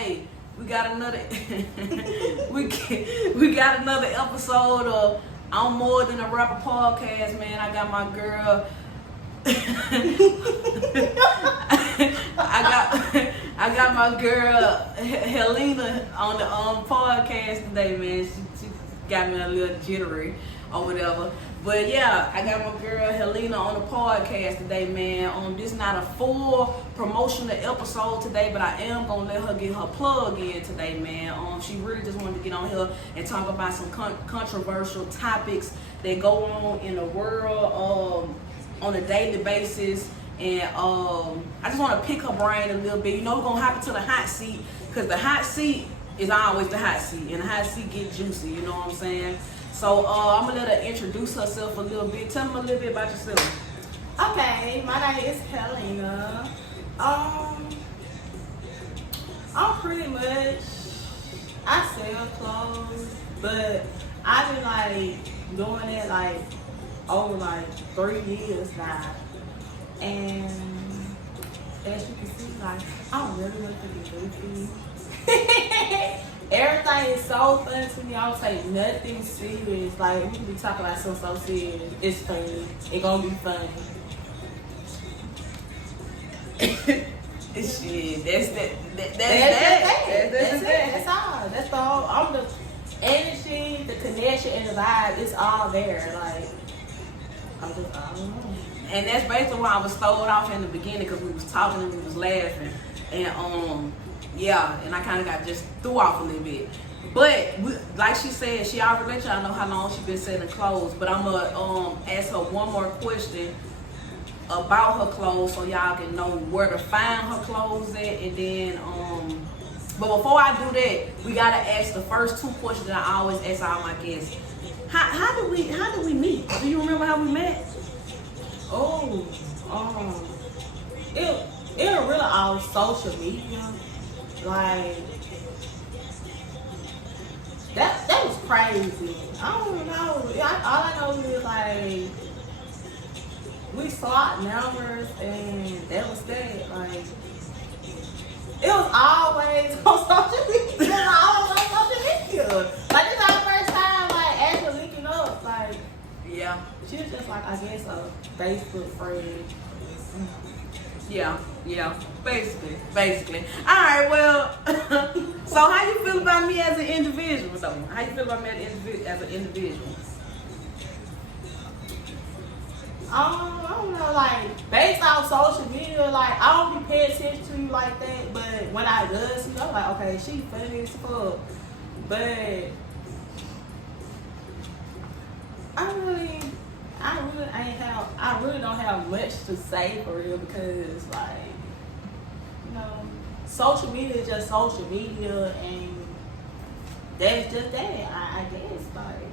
hey, we got another we got another episode of I'm More Than a Rapper podcast, man. I got my girl I got my girl Helena on the podcast today, man. She got me a little jittery or whatever. But yeah, I got my girl Helena on the podcast today, man. This is not a full promotional episode today, but I am gonna let her get her plug in today, man. She really just wanted to get on here and talk about some controversial topics that go on in the world on a daily basis. And I just want to pick her brain a little bit. You know, we're gonna hop into the hot seat, because the hot seat is always the hot seat, and the hot seat get juicy. You know what I'm saying? So I'm gonna let her introduce herself a little bit. Tell them a little bit about yourself. Okay, my name is Helena. I'm pretty much, I sell clothes, but I've been like doing it like over like 3 years now. And as you can see, like, I'm really looking to goofy. Everything is so fun to me. I don't take nothing serious. Like, we can be talking about something so serious. It's funny. It's gonna be funny. Shit, That's all. That's the whole. I'm the energy, the connection, and the vibe. It's all there. Like, I don't know. And that's basically why I was throwed off in the beginning, because we was talking and we was laughing. And yeah, and I kind of got just threw off a little bit. But like she said, she already let y'all know how long she been selling clothes. But I'm gonna ask her one more question about her clothes, so y'all can know where to find her clothes at. And then but before I do that, we gotta ask the first 2 questions that I always ask all my guests. How did we meet? Do you remember how we met? Oh, it really all social media. Like, that was crazy. I don't know. All I know is like we swapped numbers and that was that. Like, it was always on social media. It was always on social media. Like, this is our first time like actually linking up. Like, yeah. She was just like, I guess, a Facebook friend. Yeah, basically. All right, well, so how you feel about me as an individual? So, how you feel about me as an individual? I don't know, like, based on social media, like, I don't be paying attention to you like that, but when I does, you know, I'm like, okay, she funny as fuck. But I really don't have much to say for real, because like, you know, social media is just social media, and that's just that. I guess like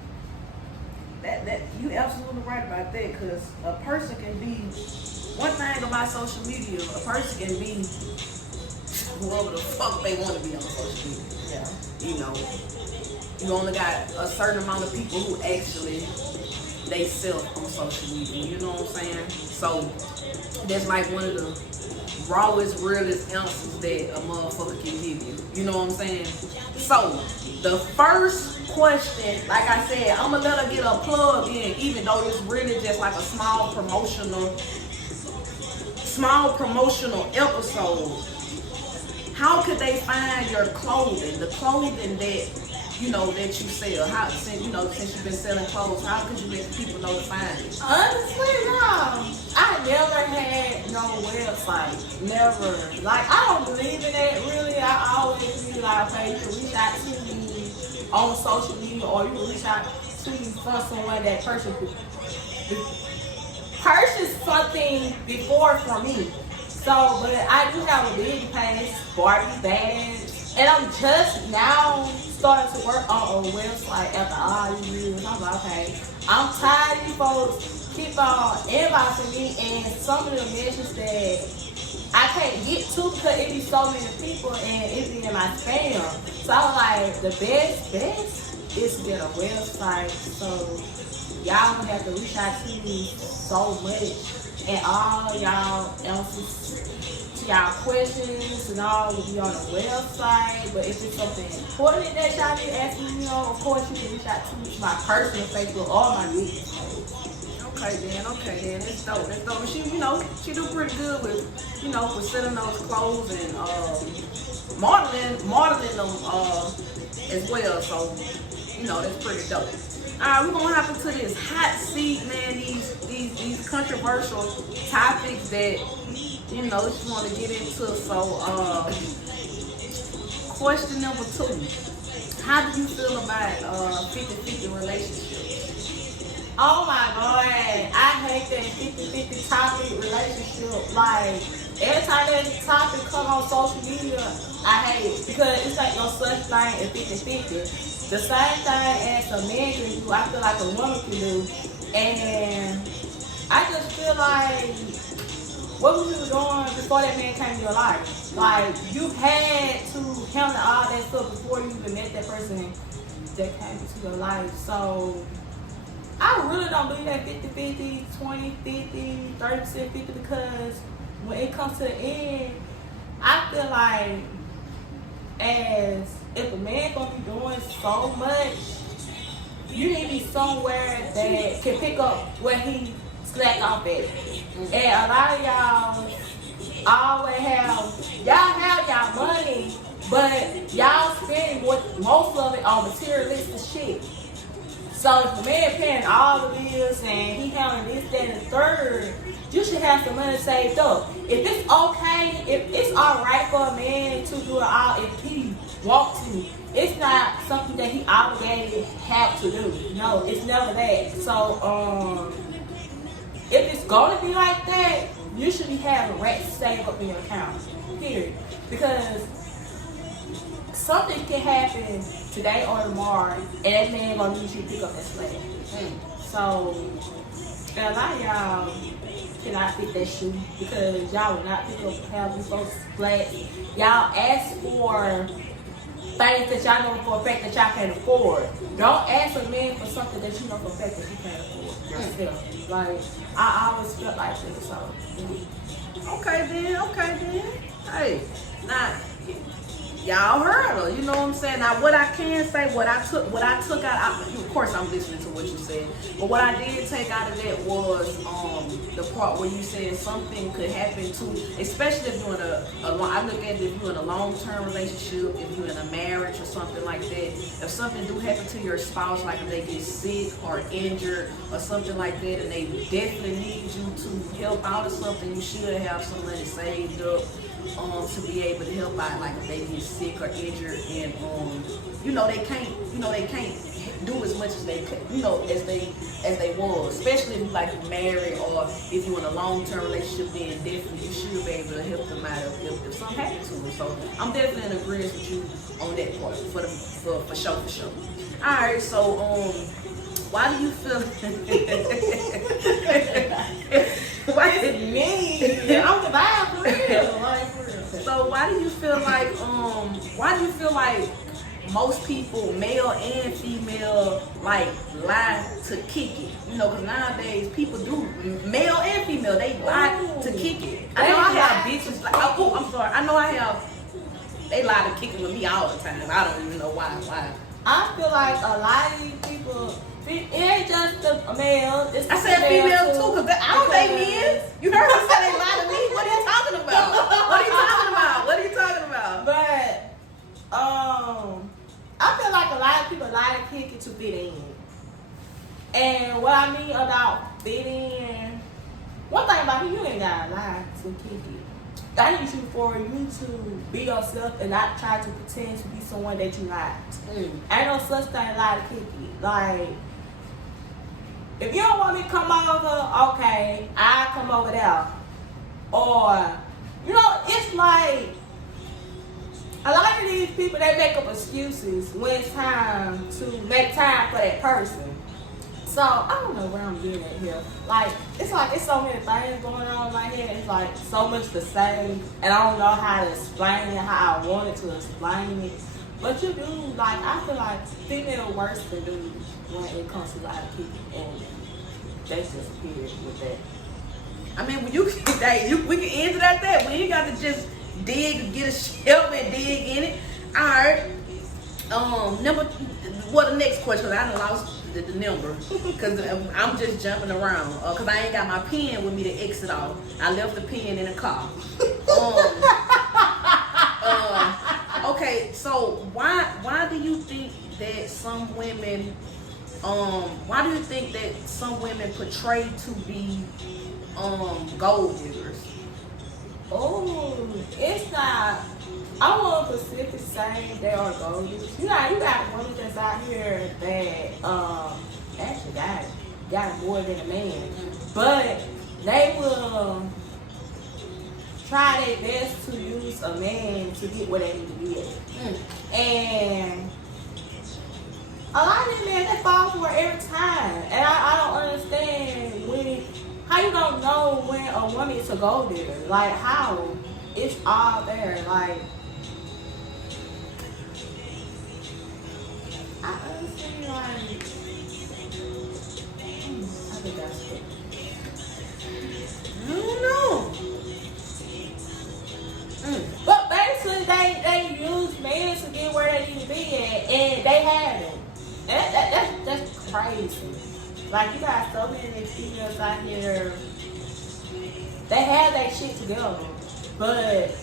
that you absolutely right about that, because a person can be one thing about social media. A person can be whoever the fuck they want to be on social media. Yeah, you know, you only got a certain amount of people who actually they self on social media, you know what I'm saying? So that's like one of the rawest, realest answers that a motherfucker can give you. You know what I'm saying? So the first question, like I said, I'm gonna let her get a plug in, even though it's really just like a small promotional episode. How could they find your clothing? The clothing that you know that you sell. Since you've been selling clothes, how could you let people know to find it? Honestly, no. I never had no website. Never. Like, I don't believe in that really. I always be like, okay, you can reach out to me on social media, or you can reach out to me from someone that purchased something before from me. So, but I do have a big page, Barbie bags, and I'm just now starting to work on a website after all these years. I'm like, okay, I'm tired of you folks keep on inboxing me, and some of the messages that I can't get to because it be so many people and it be in my spam. So I was like, the best is to get a website, so y'all don't have to reach out to me so much and all y'all answers to y'all questions and all will be on the website. But if it's something important that y'all need to ask me, of course you can reach out to me, my personal Facebook or my business page. Okay then, that's dope. She, she do pretty good with, with selling those clothes and modeling them as well. So, that's pretty dope. Alright, we're gonna hop into this hot seat, man. These controversial topics that she want to get into. So, question number 2: how do you feel about 50-50 relationships? Oh my god, I hate that 50-50 topic relationship. Like, every time that topic come on social media, I hate it because it's like no such thing as 50-50. The same thing as a man can do, I feel like a woman can do. And I just feel like what was you doing before that man came in your life? Like, you had to handle all that stuff before you even met that person that came into your life. So I really don't believe that 50-50, 20-50, 30%-50 because when it comes to the end, I feel like as if a man gonna be doing so much, you need to be somewhere that can pick up where he slacked off at. And a lot of y'all always have y'all money, but y'all spend most of it on materialistic shit. So if a man paying all the bills and he handling this, that, and the third, you should have some money saved up. If it's okay, if it's alright for a man to do it all, if he wants to, it's not something that he obligated have to do. No, it's never that. So if it's gonna be like that, you should be having racks saved up in your account. Period. Because something can happen today or tomorrow, and that man gonna need you to pick up that slack. So, and a lot of y'all cannot fit that shoe because y'all will not pick up have these folks slack. Y'all ask for things that y'all know for a fact that y'all can't afford. Don't ask a man for something that you know for a fact that you can't afford yourself. Like, I always felt like this. So, Okay then. Hey, now y'all heard her. You know what I'm saying? Now, what I can say, what I took out. Of course, I'm listening to what you said, but what I did take out of that was the part where you said something could happen to, especially if you're in I look at it if you're in a long-term relationship, if you're in a marriage or something like that. If something do happen to your spouse, like if they get sick or injured or something like that, and they definitely need you to help out or something, you should have some money saved up. To be able to help out, like if they get sick or injured, and they can't do as much as they could, as they was, especially if you like married or if you're in a long-term relationship. Then definitely you should be able to help them out if something happens to them. So I'm definitely in agreement with you on that part for sure. All right, so why do you feel? Why is it me? I'm the vibe for real. Like, for real. So why do you feel like most people, male and female, like lie to kick it? Because nowadays people do, male and female, they lie to kick it. I know I have bitches like, I'm sorry. I know they lie to kick it with me all the time. I don't even know why. I feel like a lot of these people, it ain't just a male. It's I said female too, because I don't think men. You heard her say they lie to me. What are you talking about? But I feel like a lot of people lie to kick it to fit in. And what I mean about fit in, one thing about you ain't gotta lie to kick it. I need you for you to be yourself and not try to pretend to be someone that you not. Ain't no such thing lie to kick it. Like, if you don't want me to come over, okay, I'll come over there. Or, it's like, a lot of these people, they make up excuses when it's time to make time for that person. So, I don't know where I'm getting at here. Like it's so many things going on in my head. It's like so much to say, and I don't know how to explain it, how I wanted to explain it. But you do, like, I feel like female worse than dudes when it comes to like kicking, and that's just period with that. I mean, when you we can end it at that. We ain't got to just get a shelf and dig in it. All right. The next question? I done lost the number because I'm just jumping around. Cause I ain't got my pen with me to exit off. I left the pen in the car. Okay, so why do you think that some women portray to be gold diggers? Oh, it's not. I want to specifically say they are gold diggers. You got women that's out here that actually got more than a man, but they will try their best to use a man to get where they need to be at. And a lot of these men, they fall for it every time. And I don't understand how you don't know when a woman is a gold digger. Like, how? It's all there. Like, I understand, like, I think that's it. I don't know. But basically, they use men to get where they need to be at, and they haven't. That's crazy. Like, you got so many females out here, they have that shit together, but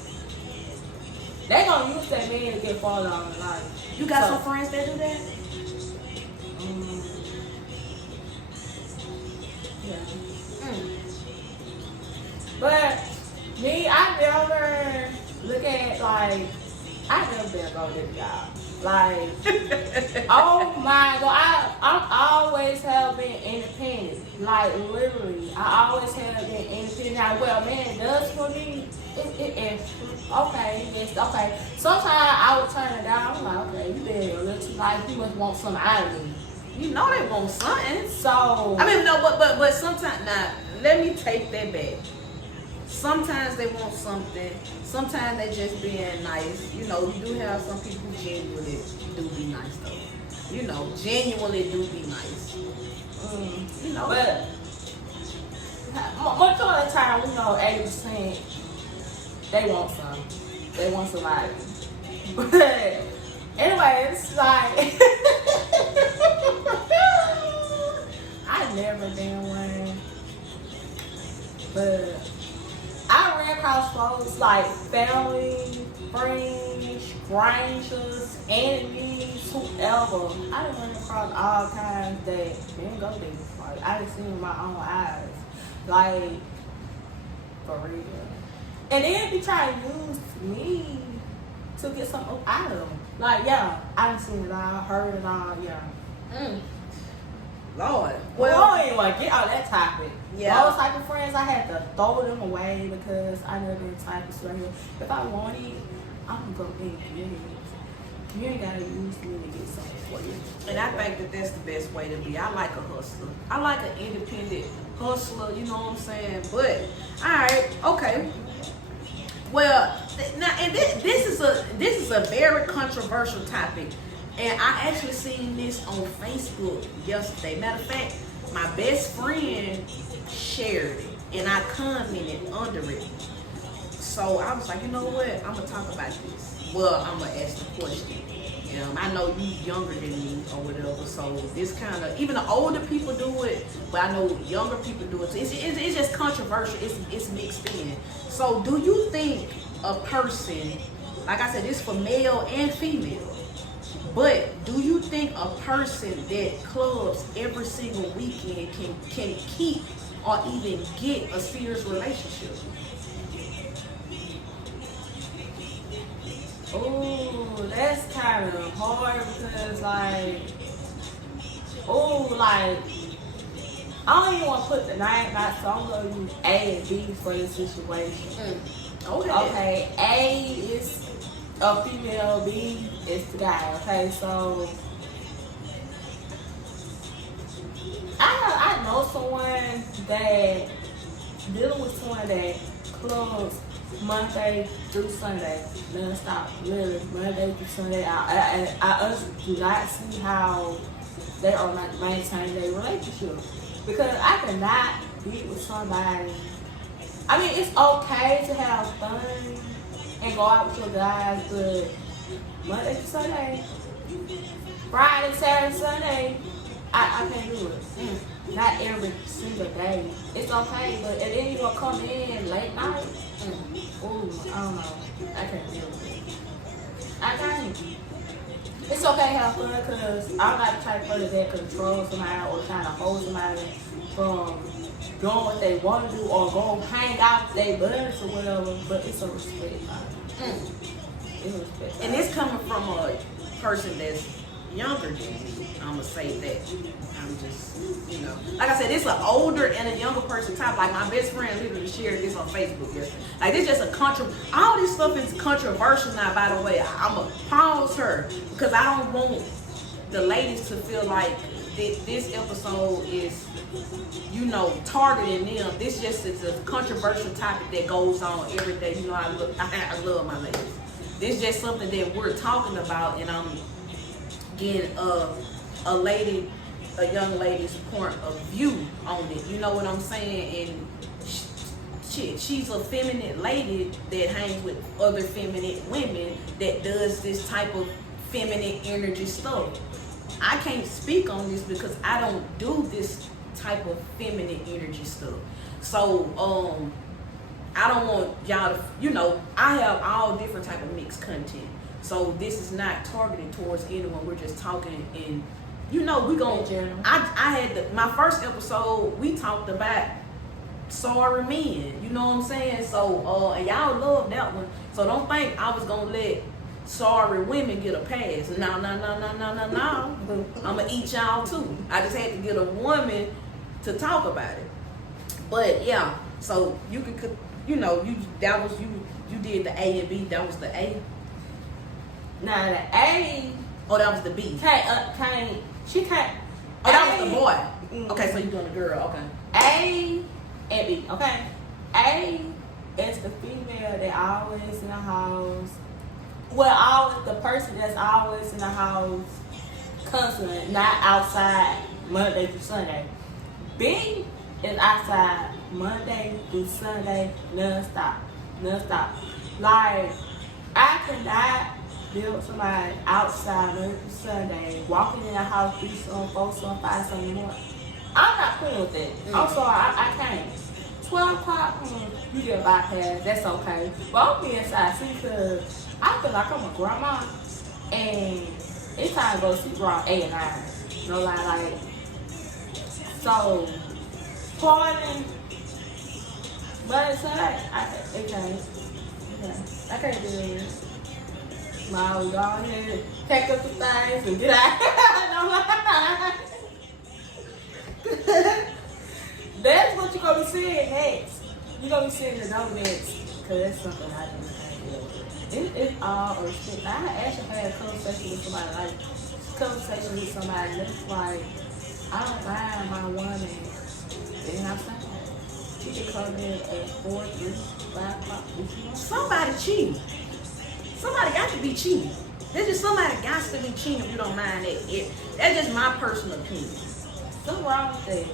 they gonna use that man to get farther on in life. You got some friends that do that? Yeah. But me, I never look at, like, I never been a go to the job. Like, oh my God, I'm always have been independent. Like, literally, I always have been independent. Now, what a man does for me, it's okay, yes, okay. Sometimes I would turn it down. I'm like, okay, you being a little too like, you must want something out of me. You know they want something. So I mean, no, but sometimes, now, let me take that back. Sometimes they want something. Sometimes they just being nice. You know, you do have some people who genuinely do be nice, though. You know, genuinely do be nice. You know, but much of the time, we know 80% they want some. They want somebody. But anyway, it's like I never been one, but I ran across folks like family, friends, strangers, enemies, whoever. I done run across all kinds that didn't go there. Like, I done seen with my own eyes. Like, for real. And then be trying to use me to get something out of them. Like, yeah, I done seen it all, heard it all, yeah. Lord. Well, anyway, get out that topic. Yeah. Those type of friends, I had to throw them away because I never been the type of friend. If I want it, I'm gonna go and get it. You ain't gotta use me to get something for you. And I think that that's the best way to be. I like a hustler. I like an independent hustler, you know what I'm saying? But, alright, okay. Well, now, and this is a very controversial topic. And I actually seen this on Facebook yesterday. Matter of fact, my best friend shared it, and I commented under it. So I was like, you know what? I'm gonna talk about this. Well, I'm gonna ask the question. I know you younger than me or whatever, so this kind of, even the older people do it, but I know younger people do it. So it's just controversial. It's mixed in. So do you think a person, like I said, this for male and female, but do you think a person that clubs every single weekend can keep or even get a serious relationship? Oh, that's kind of hard because, like, I don't even want to put the name out, so I'm going to use A and B for this situation. Okay, A is a female, B is the guy, okay? So, I know someone that dealing with someone that clubs Monday through Sunday, non-stop, literally Monday through Sunday. I honestly do not see how they are not maintaining their relationship, because I cannot be with somebody I mean, it's okay to have fun and go out with your guys, but Monday to Sunday, Friday, Saturday, Sunday, I can't do it. Not every single day. It's okay, but and then you gonna come in late night. Ooh, I don't know. I can't deal with it. I can't. It's okay to have fun because I'm not the type of person that control somebody or trying to hold somebody from doing what they want to do or go hang out with their buddies or whatever. But it's a respect. It's a respect. And it's coming from a person that's younger than me. I'm gonna say that. I'm just, you know, like I said, it's an older and a younger person type. Like my best friend literally shared this on Facebook yesterday. Like this just a all this stuff is controversial now. By the way, I'm gonna pause her because I don't want the ladies to feel like this episode is, you know, targeting them. This just is a controversial topic that goes on every day. You know, I love my ladies. This just something that we're talking about, and I'm getting a young lady's point of view on it. You know what I'm saying? And she's a feminine lady that hangs with other feminine women that does this type of feminine energy stuff. I can't speak on this because I don't do this type of feminine energy stuff. So I don't want y'all to, you know, I have all different type of mixed content. So this is not targeted towards anyone. We're just talking in, you know, we gonna. I had my first episode. We talked about sorry men. You know what I'm saying? So and y'all love that one. So don't think I was gonna let sorry women get a pass. No. I'ma eat y'all too. I just had to get a woman to talk about it. But yeah, so you could, you know, you did the A and B. That was the A. Now the A. Oh, that was the B. She can't. Oh, that was the boy. Okay, so you doing the girl. Okay. A and B. Okay. A is the female that always in the house. Well, always the person that's always in the house, constantly, not outside Monday through Sunday. B is outside Monday through Sunday, non-stop. Like, I cannot deal with somebody outside Monday through Sunday, walking in the house, 3 some, 4 some, 5 some in the morning. I'm not playing with that. I'm sorry, I can't. 12 o'clock, you get a bypass, that's okay. But I'm being inside, see, because I feel like I'm a grandma, and it's time to go to sleep around 8 and 9. No lie, like, so, partying, but Sunday, I can't do it. Now we go ahead, pack up the things, and get out. No lie. That's what you're going to be seeing next. You're going to be seeing the number next, because that's something I just can't deal with. It's all a respect. I actually had a conversation with somebody, and it's like, I don't mind my woman being outside. She can come in at 4, 3, 5 o'clock. Somebody cheating. Somebody got to be cheating. There's just somebody got to be cheating if you don't mind it. That's just my personal opinion. Something wrong with that.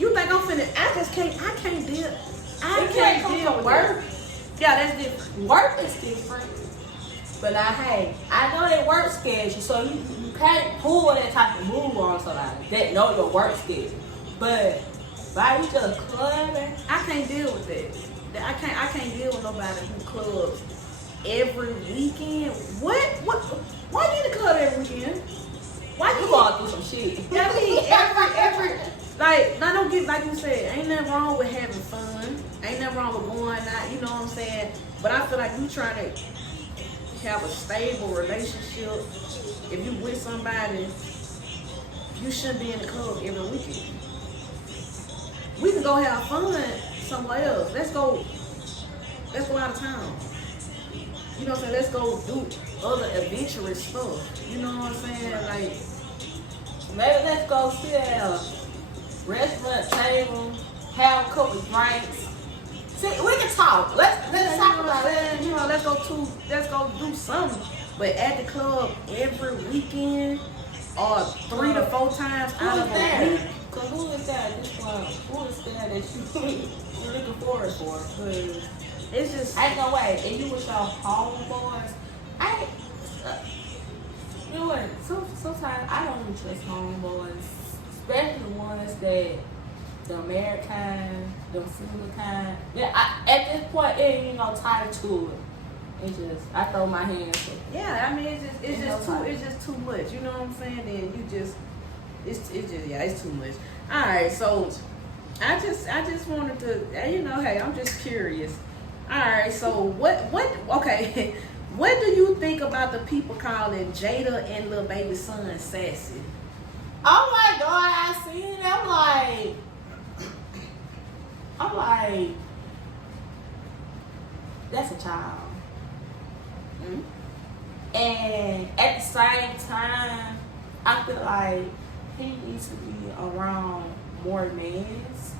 You think I'm finna? I can't deal. I It can't come deal from with work. work. Yeah, that's different. Work is different. But now, hey, I know they work schedule, so you can't pull that type of move on somebody that know your work schedule. But by you just clubbing, I can't deal with that. I can't deal with nobody who clubs every weekend. What? Why you in the club every weekend? Why you you going through some shit. I mean, every like, I don't get, like you said, ain't nothing wrong with having fun. Ain't nothing wrong with going out, you know what I'm saying? But I feel like you trying to have a stable relationship. If you with somebody, you shouldn't be in the club every weekend. We can go have fun somewhere else. Let's go out of town. You know what I'm saying? Let's go do other adventurous stuff. You know what I'm saying? Like, maybe let's go sit at a restaurant table, have a couple of drinks. See, we can talk. Let's talk about it. You know, let's go do something. But at the club every weekend or 3 to 4 times out of a week. So who is that? This one, who is that you're looking forward for? Cause It's just ain't no way. And you with your homeboys, I. Uh, you know what? Sometimes I don't even trust homeboys, especially the ones that the American, the single kind. Yeah, at this point, it ain't no title to it. It's just I throw my hands up. yeah. I mean, it's just too much. You know what I'm saying? Then you just it's too much. All right, so I just wanted to hey, I'm just curious. All right, so what okay. What do you think about the people calling Jada and Lil Baby son sassy? Oh my God, I seen it. I'm like, that's a child. Mm-hmm. And at the same time, I feel like he needs to be around more men's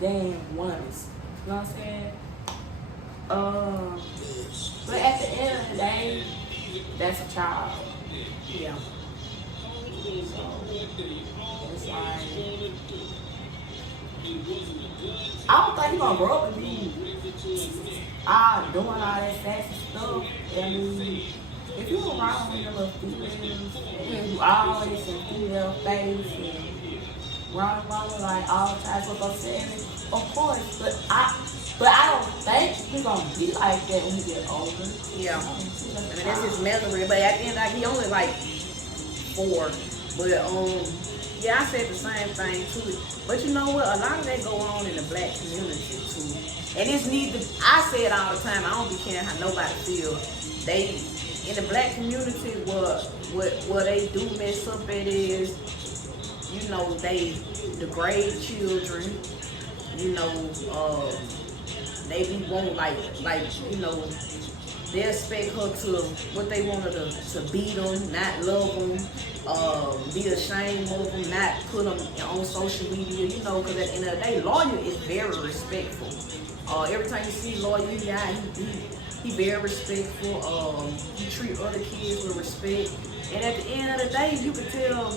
than women's. You know what I'm saying? But at the end of the day, that's a child. Yeah. So it's like I don't think he's gonna grow up and be doing all that fancy stuff. I mean, if you around with your little females and you always in female face and run like all types of upset, of course, but I don't think he's gonna be like that when he get older. Yeah. I mean, that's his memory, but at the end, like, he only like 4. But yeah, I said the same thing too. But you know what? A lot of that go on in the black community too. And it's I say it all the time. I don't be caring how nobody feel. They in the black community, what they do mess up at is, you know, they degrade children. You know, they be want like you know, they expect her to what they want her to beat them, not love them, be ashamed of them, not put them on social media, you know, because at the end of the day, lawyer is very respectful. Every time you see lawyer, he very respectful. He treat other kids with respect, and at the end of the day, you can tell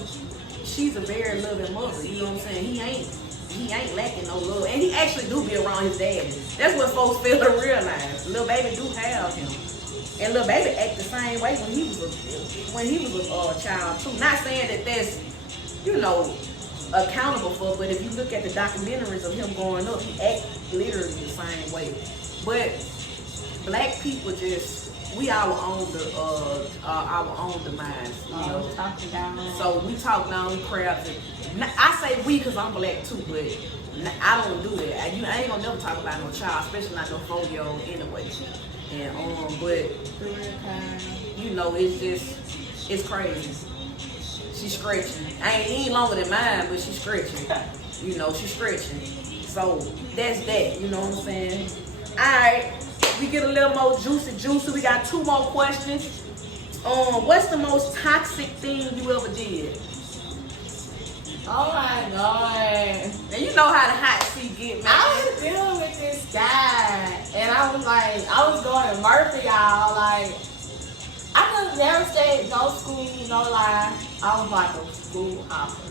she's a very loving mother. You know what I'm saying? He ain't lacking no love, and he actually do be around his daddy. That's what folks fail to realize. Lil Baby do have him, and Lil Baby act the same way when he was a child too. Not saying that that's, you know, accountable for, but if you look at the documentaries of him growing up, he act literally the same way. But black people we our own demise, you know. Talking down. So we talk down, we crap. I say we because I'm black too, but I don't do that. I ain't gonna never talk about no child, especially not no 4-year-old anyway. And but you know, it's crazy. She's stretching. He ain't longer than mine, but she's stretching. You know, she's stretching. So that's that. You know what I'm saying? All right. We get a little more juicy. We got 2 more questions. What's the most toxic thing you ever did? Oh my God. And you know how the hot seat get, man. I was dealing with this guy, and I was going to Murphy, y'all. Like, I could have never stayed no school, no lie. I was like a school hopper.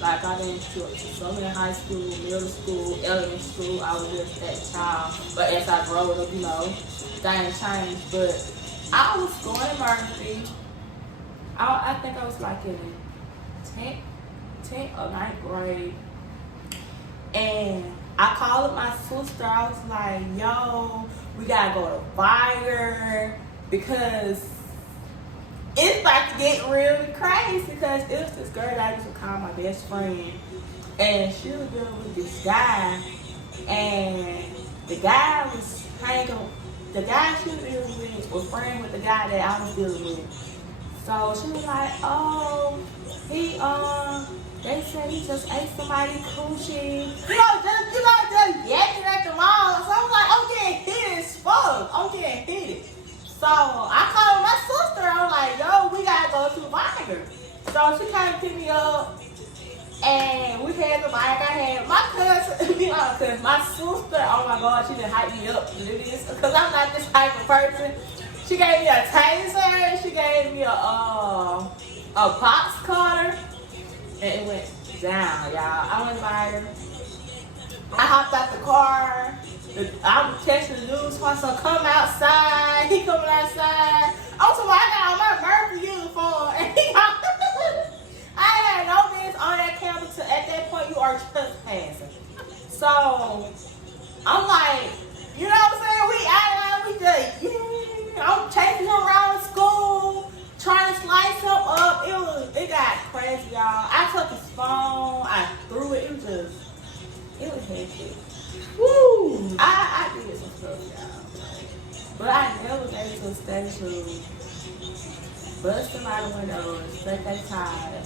Like, I didn't to so many high school, middle school, elementary school. I was just that child. But as I grew up, you know, things changed. But I was going to Murphy. I think I was like in 10th or 9th grade. And I called up my sister. I was like, yo, we gotta go to Fire because it's about to get really crazy, because it was this girl that I used to call my best friend, and she was dealing with this guy, and the guy was the guy she was dealing with was friends with the guy that I was dealing with. So she was like, oh, they said he just ate somebody coochie. Just yakking at the mall. So I was like, I'm getting hit as fuck. I'm getting hit. So I called my sister. I was like, yo, we gotta go to Fire. So she came to pick me up, and we had the bike. I had my cousin, my sister. Oh my God, she done hype me up to do this because I'm not this type of person. She gave me a taser. She gave me a box cutter, and it went down, y'all. I went by her. I hopped out the car. I'm catching the news. My son come outside. He coming outside. Also, I got on my Murphy uniform. And he got, I had no business on that camera. At that point, you are trespassing. So I'm like, you know what I'm saying? We out, we just, I'm chasing him around school, trying to slice him up. It got crazy, y'all. I took his phone, I threw it. It was hectic. Woo! I did some stuff, y'all. But I never was able to stand to bust them out the windows, set that tire.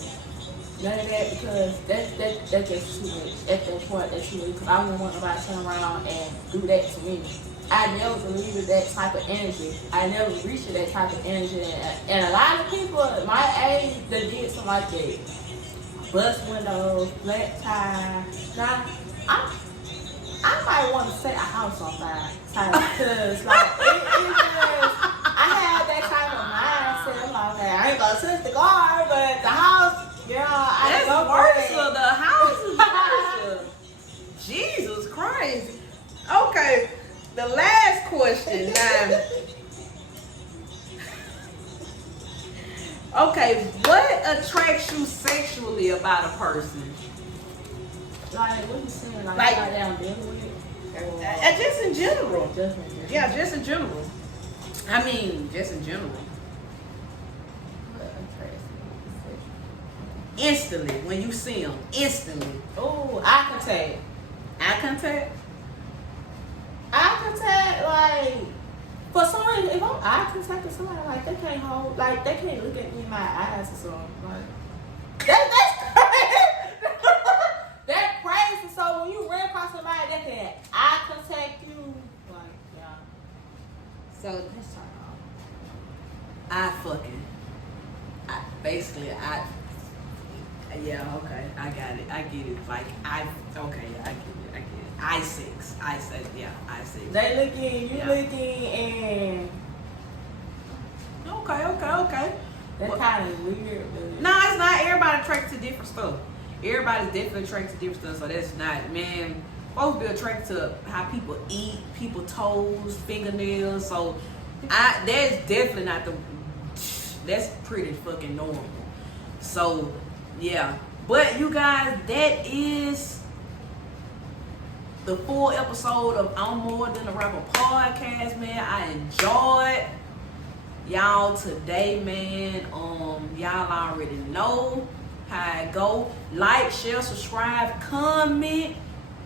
None of that, because that's just too much. At that point, that's too much. Because I wouldn't want nobody to turn around and do that to me. I never believed in that type of energy. I never reached that type of energy. And a lot of people my age that did something like that. Bust windows, flat tire. Now, I might want to set a house on fire. Because, like, it just, I had that type of mindset. I'm like, okay, I ain't going to touch the car, but the house, I that's go worse. for it. The house is worse. Jesus Christ. Okay, the last question now. Okay, what attracts you sexually about a person? Like, what you saying? Like down dealing with it? Just in general. Just in general. Yeah, just in general. I mean, just in general. What attracts me Instantly, when you see them, instantly. Oh, eye contact. Eye contact? Eye contact, like, for some reason, if I'm eye contact with somebody, like, they can't hold, like, they can't look at me in my eyes or something. Like, that's crazy. That's crazy. So when you run across somebody that can eye contact you, like, yeah. So, Let's turn off. Yeah, okay, I got it. I get it. Like, I get it. I six, yeah, I six. They looking, you Yeah. looking, and Okay. that's kind of weird. But No, it's not. Everybody attracted to different stuff. Everybody's definitely attracted to different stuff, so that's not, man. Folks be attracted to how people eat, people toes, fingernails. So that's definitely not that's pretty fucking normal. So yeah. But you guys, that is the full episode of I'm More Than a Rapper podcast, man. I enjoyed y'all today, man. Y'all already know how it go. Like, share, subscribe, comment.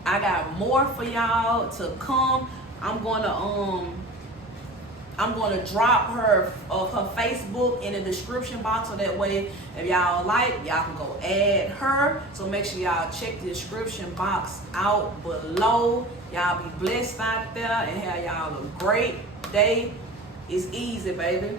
I got more for y'all to come. I'm gonna drop her Facebook in the description box, so that way if y'all like, y'all can go add her. So make sure y'all check the description box out below. Y'all be blessed out there and have y'all a great day. It's easy, baby.